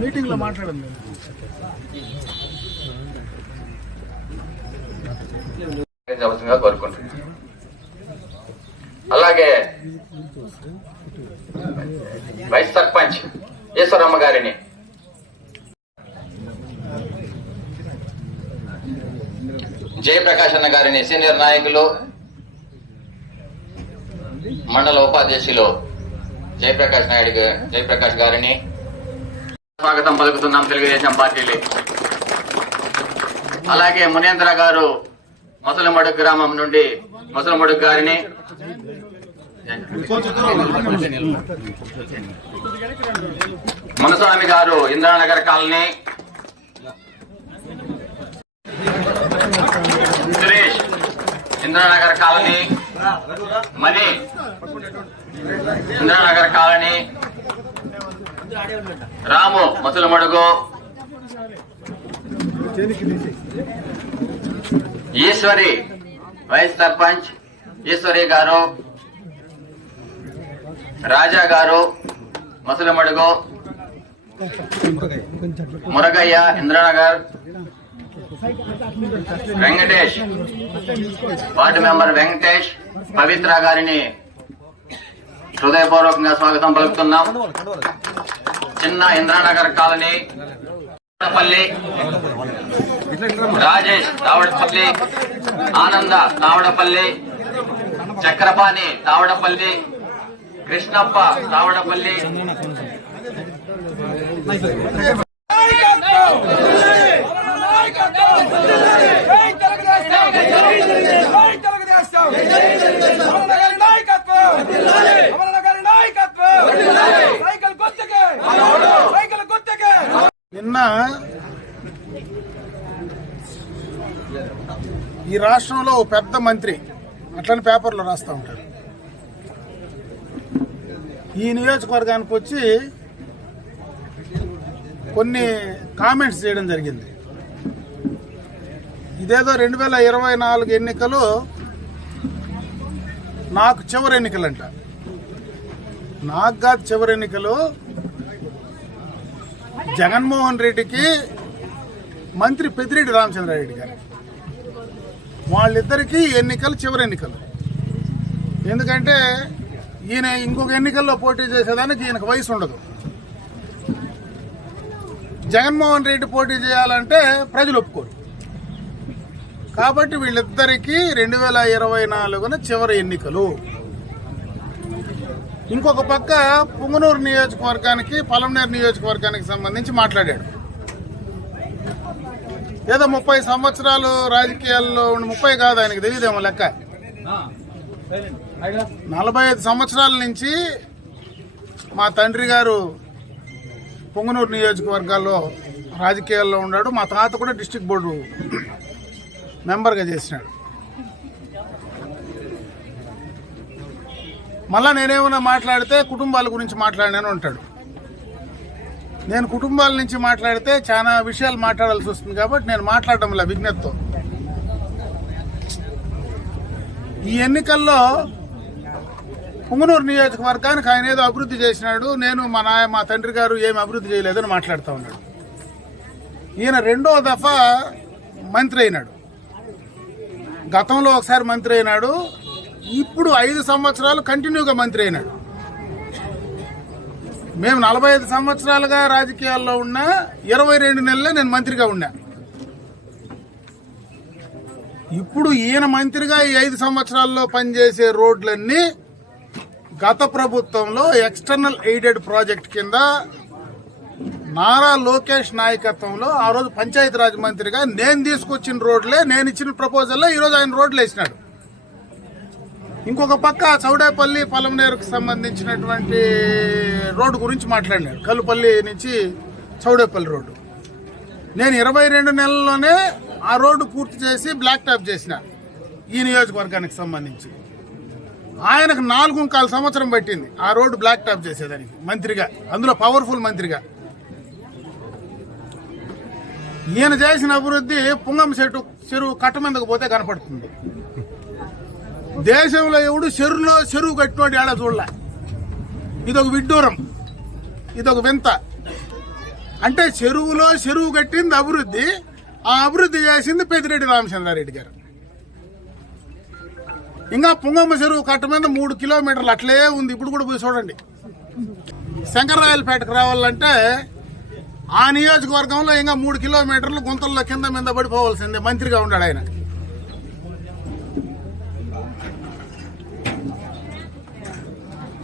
మీటింగ్లో మాట్లాడండి కోరుకుంటున్నాను అలాగే వైస్ సర్పంచ్ ఈశ్వరమ్మ గారిని జయప్రకాష్ అన్న గారిని సీనియర్ నాయకులు మండల ఉపాధ్యక్షులు జయప్రకాష్ నాయుడు జయప్రకాష్ గారిని స్వాగతం పలుకుతున్నాం తెలుగుదేశం పార్టీలు అలాగే మునేంద్ర గారు ముసలమడుగు గ్రామం నుండి ముసలమడుగు గారిని మునస్వామి గారు Indranagar colony. Suresh Indranagar colony. Mani Indranagar colony. Ramu Musalamadugu Eswari vice sarpanch Eswari గారు రాజా గారు ముసలమడుగు మురగయ్య ఇంద్రనగర్. వెంకటేష్ వార్డు మెంబర్ వెంకటేష్ పవిత్ర గారిని హృదయపూర్వకంగా స్వాగతం పలుకుతున్నాం. చిన్న ఇంద్రానగర్ కాలనీ తావడపల్లి రాజేష్ తావడపల్లి ఆనంద తావడపల్లి చక్రపాణి తావడపల్లి కృష్ణప్ప తావడపల్లి నిన్న ఈ రాష్ట్రంలో ఓ పెద్ద మంత్రి అట్లని పేపర్లో రాస్తూ ఉంటారు ఈ నియోజకవర్గానికి వచ్చి కొన్ని కామెంట్స్ చేయడం జరిగింది. ఇదేదో రెండు వేల ఇరవై నాలుగు ఎన్నికలు నాకు చివరి ఎన్నికలంట. నాగ్గాద్ చివరి ఎన్నికలు జగన్మోహన్ రెడ్డికి మంత్రి పెద్దిరెడ్డి రామచంద్రారెడ్డి గారు. వాళ్ళిద్దరికీ ఎన్నికలు చివరి ఎన్నికలు. ఎందుకంటే ఈయన ఇంకొక ఎన్నికల్లో పోటీ చేసేదానికి ఈయనకు వయసు ఉండదు. జగన్మోహన్ రెడ్డి పోటీ చేయాలంటే ప్రజలు ఒప్పుకోరు. కాబట్టి వీళ్ళిద్దరికీ రెండు వేల ఇరవై నాలుగున చివరి ఎన్నికలు. ఇంకొక పక్క పుంగనూరు నియోజకవర్గానికి పలంనేరు నియోజకవర్గానికి సంబంధించి మాట్లాడాడు. ఏదో ముప్పై సంవత్సరాలు రాజకీయాల్లో ఉండి ముప్పై కాదు ఆయనకి తెలియదేమో లెక్క. నలభై ఐదు సంవత్సరాల నుంచి మా తండ్రి గారు పొంగనూరు నియోజకవర్గాల్లో రాజకీయాల్లో ఉన్నాడు. మా తాత కూడా డిస్టిక్ బోర్డు మెంబర్గా చేసినాడు. మళ్ళీ నేనేమైనా మాట్లాడితే కుటుంబాల గురించి మాట్లాడినాను అంటాడు. నేను కుటుంబాల నుంచి మాట్లాడితే చాలా విషయాలు మాట్లాడాల్సి వస్తుంది కాబట్టి నేను మాట్లాడడంలా విజ్ఞతతో. ఈ ఎన్నికల్లో పుంగనూరు నియోజకవర్గానికి ఆయన ఏదో అభివృద్ధి చేసినాడు నేను మా నాయ మా తండ్రి గారు ఏమి అభివృద్ధి చేయలేదని మాట్లాడుతూ ఉన్నాడు. ఈయన రెండో దఫా మంత్రి అయినాడు. గతంలో ఒకసారి మంత్రి అయినాడు ఇప్పుడు ఐదు సంవత్సరాలు కంటిన్యూగా మంత్రి అయినాడు. మేము నలభై ఐదు సంవత్సరాలుగా రాజకీయాల్లో ఉన్నా ఇరవై రెండు నెలలే నేను మంత్రిగా ఉన్నా. ఇప్పుడు ఈయన మంత్రిగా ఈ ఐదు సంవత్సరాల్లో పనిచేసే రోడ్లన్నీ గత ప్రభుత్వంలో ఎక్స్టర్నల్ ఎయిడెడ్ ప్రాజెక్ట్ కింద నారా లోకేష్ నాయకత్వంలో ఆ రోజు పంచాయతీరాజ్ మంత్రిగా నేను తీసుకొచ్చిన రోడ్లే నేను ఇచ్చిన ప్రపోజల్లో ఈరోజు ఆయన రోడ్లు వేసినాడు. ఇంకొక పక్క చౌడేపల్లి పలమనేరుకు సంబంధించినటువంటి రోడ్డు గురించి మాట్లాడినాడు. కల్లుపల్లి నుంచి చౌడేపల్లి రోడ్డు. నేను ఇరవై రెండు నెలల్లోనే ఆ రోడ్డు పూర్తి చేసి బ్లాక్ టాప్ చేసిన ఈ నియోజకవర్గానికి సంబంధించి. ఆయనకు నాలుగు కాల సంవత్సరం పట్టింది ఆ రోడ్డు బ్లాక్ టాప్ చేసేదానికి మంత్రిగా అందులో పవర్ఫుల్ మంత్రిగా. ఈయన చేసిన అభివృద్ధి పుంగం చెట్టు చెరువు కట్ట మీదకు పోతే కనపడుతుంది. దేశంలో ఎవడు చెరువులో చెరువు కట్టినోడు ఏడా చూడలే. ఇదొక విడ్డూరం. ఇదొక వింత. అంటే చెరువులో చెరువు కట్టింది అభివృద్ధి ఆ అభివృద్ధి చేసింది పెద్దిరెడ్డి రామచంద్రారెడ్డి గారు. ఇంకా పుంగమ్మ చెరువు కట్ట మీద మూడు కిలోమీటర్లు అట్లే ఉంది. ఇప్పుడు కూడా పోయి చూడండి. శంకరాయలపేటకు రావాలంటే ఆ నియోజకవర్గంలో ఇంకా మూడు కిలోమీటర్లు గుంతల్లో కింద మీద పడిపోవాల్సిందే. మంత్రిగా ఉన్నాడు ఆయన.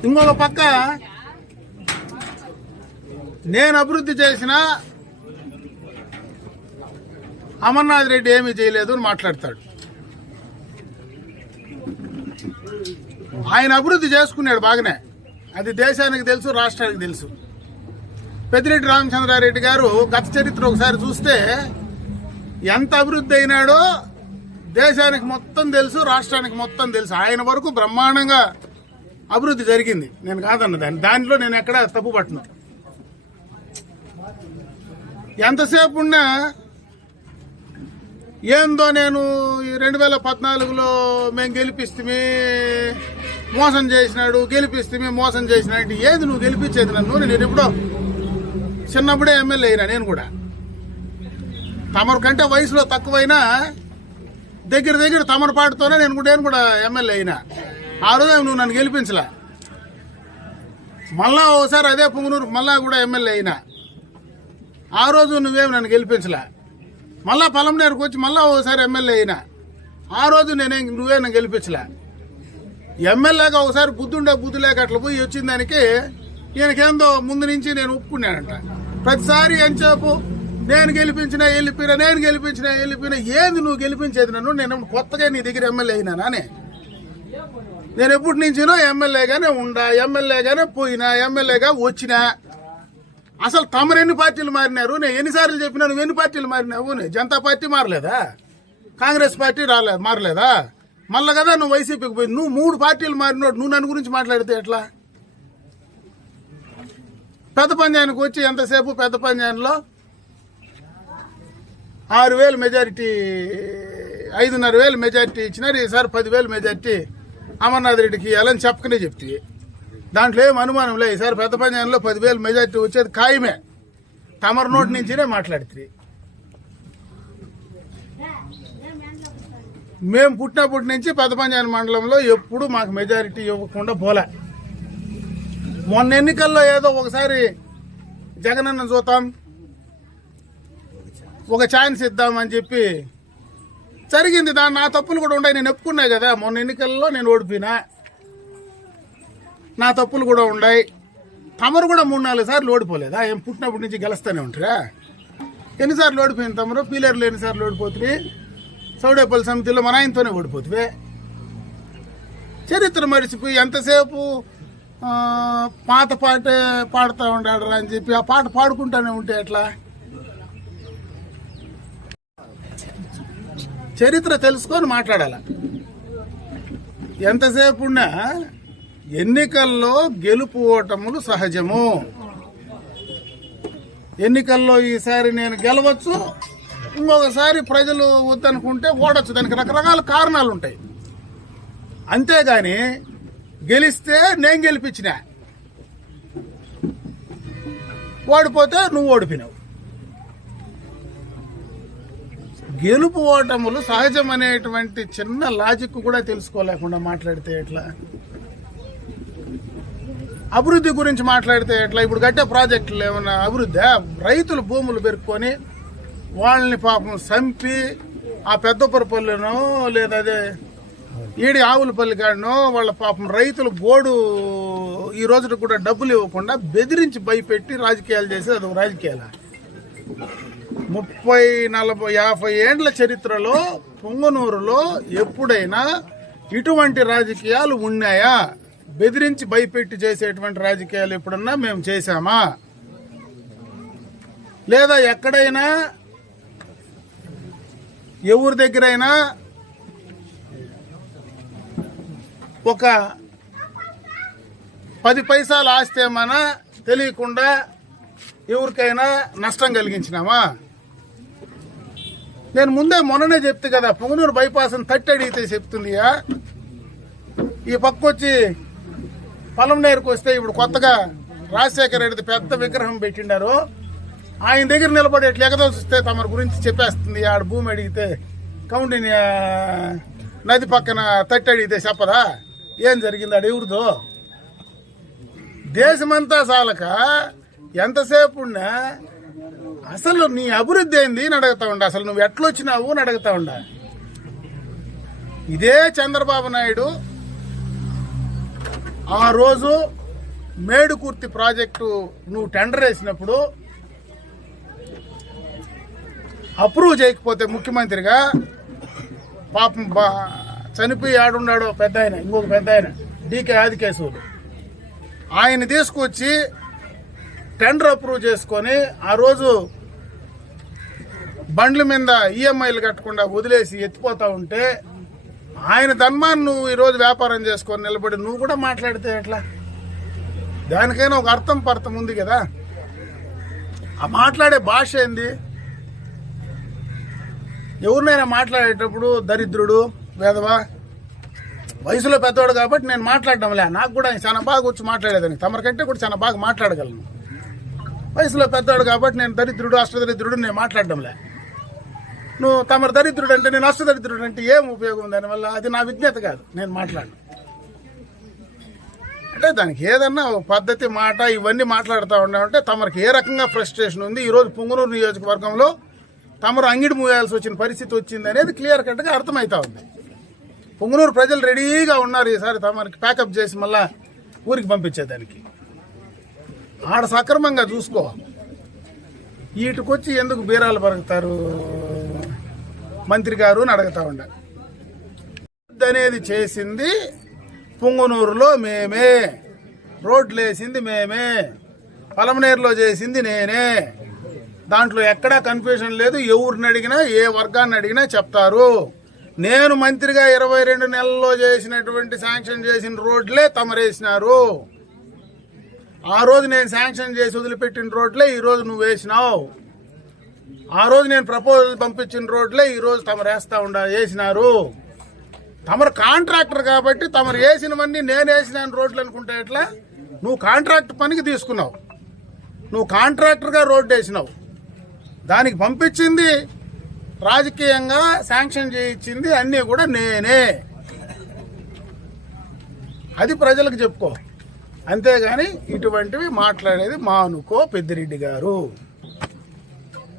ఇంకొక పక్క నేను అభివృద్ధి చేసిన అమర్నాథ్ రెడ్డి ఏమీ చేయలేదు అని మాట్లాడతాడు. ఆయన అభివృద్ధి చేసుకున్నాడు బాగానే. అది దేశానికి తెలుసు రాష్ట్రానికి తెలుసు. పెద్దిరెడ్డి రామచంద్రారెడ్డి గారు గత చరిత్ర ఒకసారి చూస్తే ఎంత అభివృద్ధి అయినాడో దేశానికి మొత్తం తెలుసు రాష్ట్రానికి మొత్తం తెలుసు. ఆయన వరకు బ్రహ్మాండంగా అభివృద్ధి జరిగింది. నేను కాదన్న దాన్ని. దాంట్లో నేను ఎక్కడ తప్పు పట్టను. ఎంతసేపు ఉన్నా ఏందో నేను రెండు వేల పద్నాలుగులో మేము గెలిపిస్తే మోసం చేసినాడు గెలిపిస్తే మోసం చేసినాడు ఏది నువ్వు గెలిపించేది నన్ను? నేను ఎప్పుడో చిన్నప్పుడే ఎమ్మెల్యే అయినా నేను కూడా. తమరు కంటే వయసులో తక్కువైనా దగ్గర దగ్గర తమరు పాటుతోనే నేను కూడా నేను కూడా ఎమ్మెల్యే అయినా. ఆ రోజు నువ్వు నన్ను గెలిపించలే. మళ్ళా ఒకసారి అదే పుంగనూరు మళ్ళా కూడా ఎమ్మెల్యే అయినా. ఆ రోజు నువ్వేమి నన్ను గెలిపించలే. మళ్ళా పలంనేరుకు వచ్చి మళ్ళా ఒకసారి ఎమ్మెల్యే అయినా. ఆ రోజు నేనే నువ్వే నన్ను గెలిపించలే. ఎమ్మెల్యేగా ఒకసారి బుద్ధుండే బుద్ధి లేక అట్లా పోయి వచ్చిన దానికి ఈయనకేందో ముందు నుంచి నేను ఒప్పుకున్నానంట. ప్రతిసారి ఎంతసేపు నేను గెలిపించిన వెళ్ళిపోయినా నేను గెలిపించిన వెళ్ళిపోయినా ఏంది నువ్వు గెలిపించేది నన్ను? నేను కొత్తగా నీ దగ్గర ఎమ్మెల్యే అయినా నానే నేను ఎప్పటి నుంచినో ఎమ్మెల్యేగానే ఉండా ఎమ్మెల్యేగానే పోయినా ఎమ్మెల్యేగా వచ్చినా. అసలు తమరు ఎన్ని పార్టీలు మారినారు? నేను ఎన్నిసార్లు చెప్పినా నువ్వు ఎన్ని పార్టీలు మారినావు? నేను జనతా పార్టీ మారలేదా? కాంగ్రెస్ పార్టీ రాలే మారలేదా? మళ్ళా కదా నువ్వు వైసీపీకి పోయి నువ్వు మూడు పార్టీలు మారినోడు నువ్వు నన్ను గురించి మాట్లాడితే ఎట్లా? పెద్ద పంజానికి వచ్చి ఎంతసేపు పెద్ద పంజాయంలో ఆరు వేలు మెజారిటీ ఐదున్నర వేలు మెజారిటీ ఇచ్చినారు ఈసారి పదివేలు మెజారిటీ. అమర్నాథ్ రెడ్డికి ఇవ్వాలని చెప్పకనే చెప్తే. దాంట్లో ఏం అనుమానం లేదు. ఈసారి పెద్ద పంచాయతీలో పదివేలు మెజారిటీ వచ్చేది ఖాయమే. తమరు నోటి నుంచినే మాట్లాడితే. మేము పుట్టినప్పటి నుంచి పెద్ద పంచాయతీ మండలంలో ఎప్పుడు మాకు మెజారిటీ ఇవ్వకుండా పోలే. మొన్న ఎన్నికల్లో ఏదో ఒకసారి జగనన్న చూద్దాం ఒక ఛాన్స్ ఇద్దామని చెప్పి జరిగింది దాని నా తప్పులు కూడా ఉన్నాయి. నేను ఒప్పుకున్నాయి కదా మొన్న ఎన్నికల్లో నేను ఓడిపోయినా. నా తప్పులు కూడా ఉన్నాయి. తమరు కూడా మూడు నాలుగు సార్లు ఓడిపోలేదా? ఏం పుట్టినప్పటి నుంచి గెలుస్తూనే ఉంటారా? ఎన్నిసార్లు ఓడిపోయింది తమరు? పీలర్లు ఎన్నిసార్లు ఓడిపోతుంది సౌడేపల్లి సమితిలో మన ఆయనతోనే ఓడిపోతుంది చరిత్ర మరిచిపోయి ఎంతసేపు పాత పాటే పాడుతూ ఉండాడు అని చెప్పి ఆ పాట పాడుకుంటానే ఉంటే ఎట్లా? చరిత్ర తెలుసుకొని మాట్లాడాల? ఎంతసేపు ఉన్నా ఎన్నికల్లో గెలుపు ఓటములు సహజము. ఎన్నికల్లో ఈసారి నేను గెలవచ్చు ఇంకొకసారి ప్రజలు వద్దనుకుంటే ఓడొచ్చు. దానికి రకరకాల కారణాలు ఉంటాయి. అంతేగాని గెలిస్తే నేను గెలిపించిన. ఓడిపోతే నువ్వు ఓడిపోయినావు. గెలుపు ఓటములు సహజమనేటువంటి చిన్న లాజిక్ కూడా తెలుసుకోలేకుండా మాట్లాడితే ఎట్లా? అభివృద్ధి గురించి మాట్లాడితే ఎట్లా? ఇప్పుడు కట్టే ప్రాజెక్టులు ఏమన్నా అభివృద్ధి? రైతులు భూములు పెరుక్కొని వాళ్ళని పాపం చంపి ఆ పెద్దపురపల్లినో లేదా అదే ఈడి ఆవులపల్లి కాడనో వాళ్ళ పాపం రైతులు బోర్డు ఈ రోజున కూడా డబ్బులు ఇవ్వకుండా బెదిరించి భయపెట్టి రాజకీయాలు చేసి అది ఒక రాజకీయాలు? ముప్పై నలభై యాభై ఏండ్ల చరిత్రలో పొంగనూరులో ఎప్పుడైనా ఇటువంటి రాజకీయాలు ఉన్నాయా? బెదిరించి భయపెట్టి చేసేటువంటి రాజకీయాలు ఎప్పుడన్నా మేము చేశామా? లేదా ఎక్కడైనా ఎవరి దగ్గరైనా ఒక పది పైసలు ఆస్తేమన్నా ఏమైనా తెలియకుండా ఎవరికైనా నష్టం కలిగించినామా? నేను ముందే మొన్ననే చెప్తే కదా పొంగనూరు బైపాస్ అని తట్టి అడిగితే చెప్తుందియా? ఈ పక్క వచ్చి పొలంనేరుకు వస్తే ఇప్పుడు కొత్తగా రాజశేఖర రెడ్డి పెద్ద విగ్రహం పెట్టిండారు. ఆయన దగ్గర నిలబడి ఎట్లా ఎగదోస్తే తమ గురించి చెప్పేస్తుంది ఆడ భూమి అడిగితే కౌండిని నది పక్కన తట్టి అడిగితే చెప్పదా? ఏం జరిగింది? ఆడ ఎవరిదో? దేశమంతా చాలక ఎంతసేపు ఉన్నా అసలు నీ అభివృద్ధి ఏంది అని అడుగుతా ఉండ. అసలు నువ్వు ఎట్లొచ్చినావు అని అడుగుతా ఉండ. ఇదే చంద్రబాబు నాయుడు ఆ రోజు మేడుకుర్తి ప్రాజెక్టు నువ్వు టెండర్ వేసినప్పుడు అప్రూవ్ చేయకపోతే ముఖ్యమంత్రిగా పాపం బా చనిపోయి ఆడున్నాడు పెద్ద ఆయన ఇంకొక పెద్ద ఆయన డీకే ఆదికేశవులు ఆయన తీసుకొచ్చి టెండర్ అప్రూవ్ చేసుకొని ఆ రోజు బండ్ల మీద ఈఎంఐలు కట్టకుండా వదిలేసి ఎత్తిపోతా ఉంటే ఆయన ధర్మాన్ని నువ్వు ఈరోజు వ్యాపారం చేసుకొని నిలబడి నువ్వు కూడా మాట్లాడితే ఎట్లా? దానికైనా ఒక అర్థం పర్థం ఉంది కదా? ఆ మాట్లాడే భాష ఏంది? ఎవరినైనా మాట్లాడేటప్పుడు దరిద్రుడు వేదవా వయసులో పెద్దవాడు కాబట్టి నేను మాట్లాడడంలే నాకు కూడా చాలా బాగా వచ్చి మాట్లాడేదాన్ని. తమరికంటే కూడా చాలా బాగా మాట్లాడగలను. వయసులో పెద్దవాడు కాబట్టి నేను దరిద్రుడు అష్టదరిద్రుడు నేను మాట్లాడడంలే నువ్వు తమరు దరిద్రుడు అంటే నేను అష్టదరిద్రుడు అంటే ఏం ఉపయోగం దానివల్ల అది నా విజ్ఞత కాదు. నేను మాట్లాడు అంటే దానికి ఏదన్నా ఒక పద్ధతి మాట ఇవన్నీ మాట్లాడుతూ ఉన్నామంటే తమరికి ఏ రకంగా ఫ్రస్ట్రేషన్ ఉంది? ఈరోజు పుంగనూరు నియోజకవర్గంలో తమరు అంగిడి మూయాల్సి వచ్చిన పరిస్థితి వచ్చింది అనేది క్లియర్ కట్గా అర్థమవుతా ఉంది. పుంగనూరు ప్రజలు రెడీగా ఉన్నారు ఈసారి తమరికి ప్యాకప్ చేసి మళ్ళా ఊరికి పంపించేదానికి. ఆడ సక్రమంగా చూసుకో. వీటికొచ్చి ఎందుకు బీరాలు పరుగుతారు మంత్రి గారు అని అడుగుతా ఉండ అనేది చేసింది పుంగనూరులో మేమే. రోడ్లు వేసింది మేమే. పలమనేరులో చేసింది నేనే. దాంట్లో ఎక్కడా కన్ఫ్యూజన్ లేదు. ఎవరిని అడిగినా ఏ వర్గాన్ని అడిగినా చెప్తారు. నేను మంత్రిగా ఇరవై రెండు నెలల్లో చేసినటువంటి శాంక్షన్ చేసిన రోడ్లే తమరేసినారు. ఆ రోజు నేను శాంక్షన్ చేసి వదిలిపెట్టిన రోడ్లే ఈ రోజు నువ్వు వేసినావు. ఆ రోజు నేను ప్రపోజల్ పంపించిన రోడ్లే ఈ రోజు తమరు వేస్తా ఉండ వేసినారు. తమరు కాంట్రాక్టర్ కాబట్టి తమరు వేసినవన్నీ నేను వేసిన రోడ్లు అనుకుంటే ఎట్లా? నువ్వు కాంట్రాక్ట్ పనికి తీసుకున్నావు. నువ్వు కాంట్రాక్టర్గా రోడ్డు వేసినావు. దానికి పంపించింది రాజకీయంగా శాంక్షన్ చేయించింది అన్నీ కూడా నేనే. అది ప్రజలకు చెప్పుకో. అంతేగాని ఇటువంటివి మాట్లాడేది మానుకో పెద్దిరెడ్డి గారు.